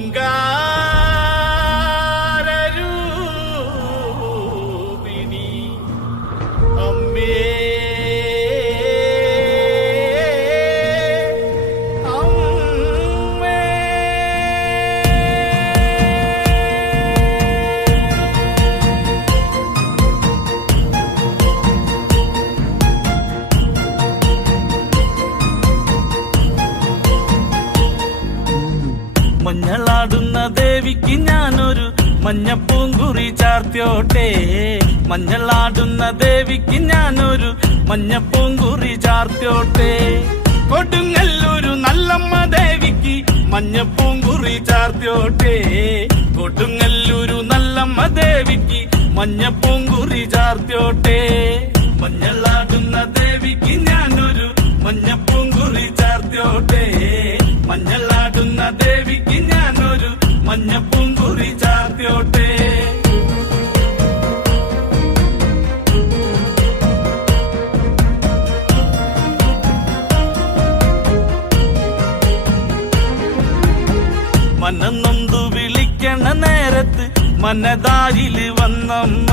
ഓങ്കാരൂപിണി അമ്മേ മഞ്ഞളാടുന്ന ദേവിക്ക് ഞാനൊരു മഞ്ഞപ്പൂങ്കുറി ചാർത്തിയോട്ടെ. മഞ്ഞളാടുന്ന ദേവിക്ക് ഞാനൊരു മഞ്ഞപ്പൂങ്കുറി ചാർത്തിയോട്ടെ. കൊടുങ്ങല്ലൂരു നല്ലമ്മ ദേവിക്ക് മഞ്ഞപ്പൂങ്കുറി ചാർത്തിയോട്ടെ. കൊടുങ്ങല്ലൂരു നല്ലമ്മ ദേവിക്ക് മഞ്ഞപ്പൂങ്കുറി ചാർത്തിയോട്ടെ. മഞ്ഞളാടുന്ന ദേവിക്ക് ഞാനൊരു മഞ്ഞപ്പൂങ്കുറി ചാർത്തിയോട്ടെ. മഞ്ഞളാടുന്ന ദേവിക്ക് ഞാനൊരു മഞ്ഞപ്പൂങ്കുറി ചാർത്തിയോട്ടെ. മനന്നൊന്തു വിളിക്കണ നേരത്ത് മനതാരില് വന്നമ്മ.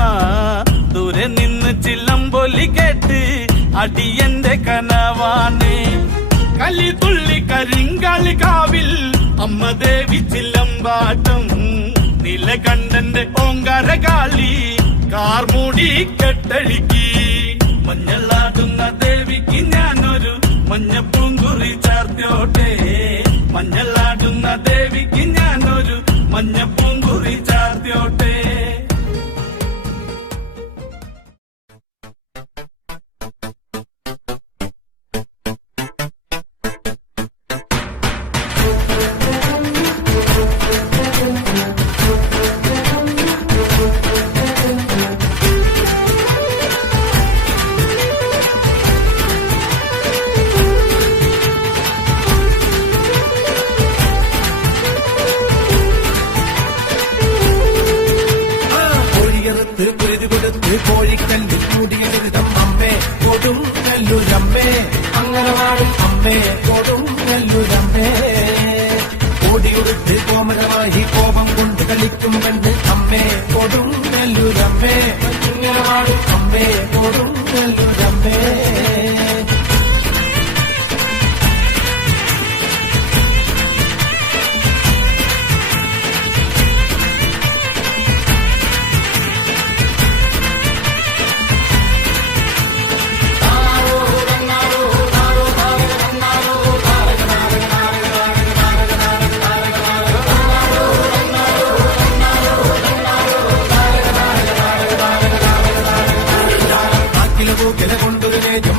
ദൂരെ നിന്ന് ചില്ലമ്പൊലി കേട്ട് അടിയന്റെ കനവാണ്. കലിതുള്ളി കരിങ്കാളി കാവിൽ അമ്മ ദേവി ചില്ലമ്പാട്ടം. നിലകണ്ഠന്റെ ഓങ്കാരകാളി കാർമൂടി കെട്ടഴുകി. മഞ്ഞളാടുന്ന ദേവിക്ക് ഞാനൊരു മഞ്ഞപ്പൂങ്കുറി ചാർത്തിയോട്ടെ. മഞ്ഞളാടുന്ന ദേവിക്ക് ഞാനൊരു മഞ്ഞപ്പൂങ്കുറി ചാർത്തിയോട്ടെ. കോഴിക്കല്ലിൽ കൂടിയ ദുരിതം അമ്മേ കൊടുങ്ങല്ലൂരമ്മേ. അങ്ങനവാടും അമ്മേ കൊടുങ്ങല്ലൂരമ്മേ. ഓടിയുടുത്ത് കോമരമായി കോപം കൊണ്ട് കളിക്കും കണ്ട് അമ്മേ കൊടുങ്ങല്ലൂരമ്മേ. അങ്ങനവാടും അമ്മേ കൊടുങ്ങല്ലൂരമ്മേ.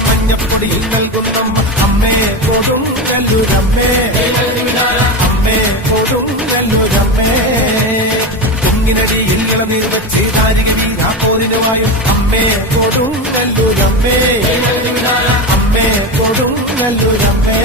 മഞ്ഞപ്പൊടിയിൽ നൽകുന്നമ്മ അമ്മേ കൊടുങ്ങല്ലൂരമ്മേ. അമ്മേ കൊടുങ്ങല്ലൂരമ്മേ. കുങ്ങിനടിയിൽ ഇളനീർ വെച്ച് താരിക വീരാപ്പോരിനുമായും അമ്മേ കൊടുങ്ങല്ലൂരമ്മേ. അമ്മേ കൊടുങ്ങല്ലൂരമ്മേ.